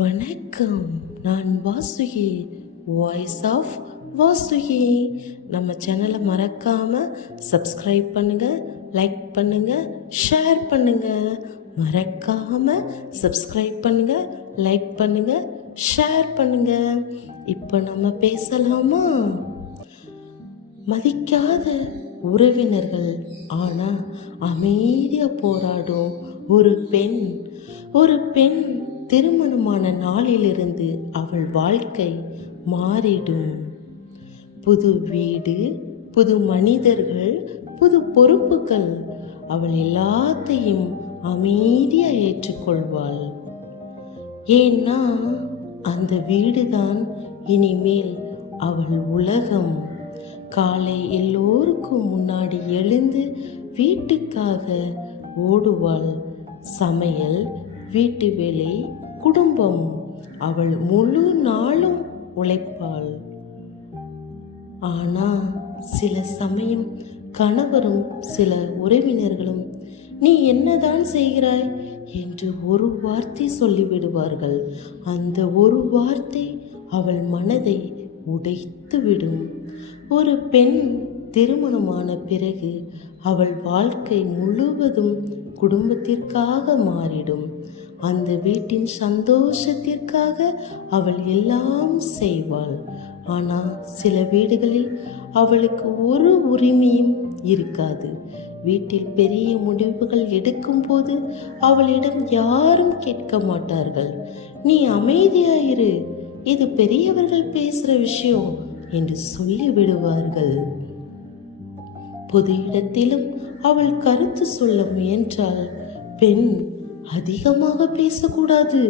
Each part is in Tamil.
வணக்கம். நான் வாசுகி, வாய்ஸ் ஆஃப் வாசுகி. நம்ம சேனலை மறக்காமல் சப்ஸ்கிரைப் பண்ணுங்கள், லைக் பண்ணுங்கள், ஷேர் பண்ணுங்கள். மறக்காமல் சப்ஸ்கிரைப் பண்ணுங்கள், லைக் பண்ணுங்கள், ஷேர் பண்ணுங்கள். இப்போ நம்ம பேசலாமா? மதிக்காத உறவினர்கள் ஆனால் அமைதியாக போராடும் ஒரு பெண் திருமணமான நாளிலிருந்து அவள் வாழ்க்கை மாறிடும். புது வீடு, புது மனிதர்கள், புது பொறுப்புகள். அவள் எல்லாத்தையும் அமைதியாக ஏற்றுக்கொள்வாள். ஏன்னா அந்த வீடுதான் இனிமேல் அவள் உலகம். காலை எல்லோருக்கும் முன்னாடி எழுந்து வீட்டுக்காக ஓடுவாள். சமையல், வீட்டு வேலை, குடும்பம். அவள் முழு நாளும் உழைப்பாள். ஆனா சில சமயம் கணவரும் சில உறவினர்களும் நீ என்னதான் செய்கிறாய் என்று ஒரு வார்த்தை சொல்லிவிடுவார்கள். அந்த ஒரு வார்த்தை அவள் மனதை உடைத்துவிடும். ஒரு பெண் திருமணமான பிறகு அவள் வாழ்க்கை முழுவதும் குடும்பத்திற்காக மாறிடும். அந்த வீட்டின் சந்தோஷத்திற்காக அவள் எல்லாம் செய்வாள். ஆனால் சில வீடுகளில் அவளுக்கு ஒரு உரிமையும் இருக்காது. வீட்டில் பெரிய முடிவுகள் எடுக்கும்போது அவளிடம் யாரும் கேட்க மாட்டார்கள். நீ அமைதியாயிரு, இது பெரியவர்கள் பேசுகிற விஷயம் என்று சொல்லிவிடுவார்கள். பொது இடத்திலும் அவள் கருத்து சொல்ல முயன்றால் பெண் அதிகமாக பேசக்கூடாது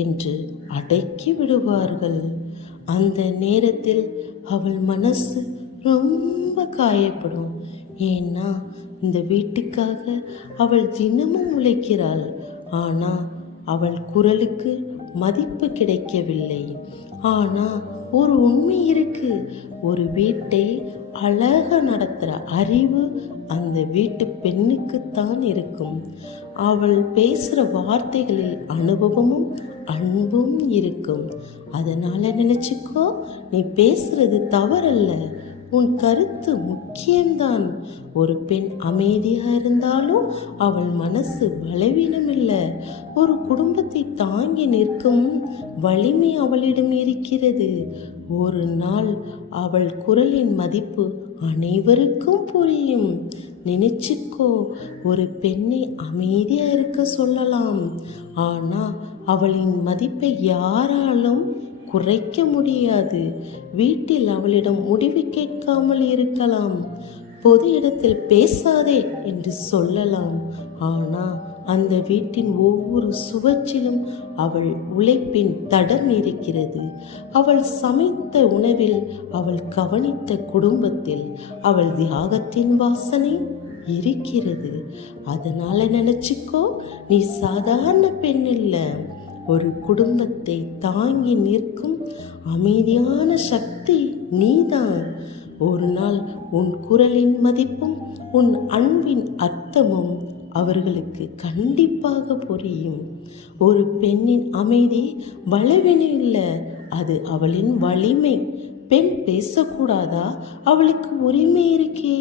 என்று அடக்கி விடுவார்கள். அந்த நேரத்தில் அவள் மனசு ரொம்ப காயப்படும். ஏன்னா இந்த வீட்டுக்காக அவள் தினமும் உழைக்கிறாள். ஆனால் அவள் குரலுக்கு மதிப்பு கிடைக்கவில்லை. ஆனால் ஒரு உண்மை இருக்கு, ஒரு வீட்டை அழகாக நடத்துகிற அறிவு அந்த வீட்டு பெண்ணுக்குத்தான் இருக்கும். அவள் பேசுகிற வார்த்தைகளில் அனுபவமும் அன்பும் இருக்கும். அதனால் நினச்சிக்கோ, நீ பேசுறது தவறல்ல, உன் கருத்து முக்கியம்தான். ஒரு பெண் அமைதியாக இருந்தாலும் அவள் மனசு பலவீனம் இல்லை. ஒரு குடும்பத்தை தாங்கி நிற்கும் வலிமை அவளிடம் இருக்கிறது. ஒரு நாள் அவள் குரலின் மதிப்பு அனைவருக்கும் புரியும். நினைச்சுக்கோ, ஒரு பெண்ணை அமைதியாக இருக்க சொல்லலாம், ஆனால் அவளின் மதிப்பை யாராலும் குறைக்க முடியாது. வீட்டில் அவளிடம் முடிவு கேட்காமல் இருக்கலாம். பொது இடத்தில் பேசாதே என்று சொல்லலாம். ஆனால் அந்த வீட்டின் ஒவ்வொரு சுவற்றிலும் அவள் உழைப்பின் தடம் இருக்கிறது. அவள் சமைத்த உணவில், அவள் கவனித்த குடும்பத்தில் அவள் தியாகத்தின் வாசனை இருக்கிறது. அதனால நினைச்சுக்கோ, நீ சாதாரண பெண் இல்லை, ஒரு குடும்பத்தை தாங்கி நிற்கும் அமைதியான சக்தி நீதான். ஒரு நாள் உன் குரலின் மதிப்பும் உன் அன்பின் அர்த்தமும் அவர்களுக்கு கண்டிப்பாக புரியும். ஒரு பெண்ணின் அமைதி பலவீனம் இல்லை, அது அவளின் வலிமை. பெண் பேசக்கூடாதா? அவளுக்கு உரிமை இருக்கே.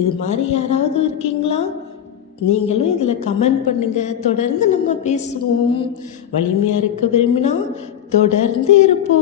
இது மாதிரி யாராவது இருக்கீங்களா? நீங்களும் இதில் கமெண்ட் பண்ணுங்கள். தொடர்ந்து நம்ம பேசுவோம். வலிமையாக இருக்க விரும்பினா தொடர்ந்து இருப்போம்.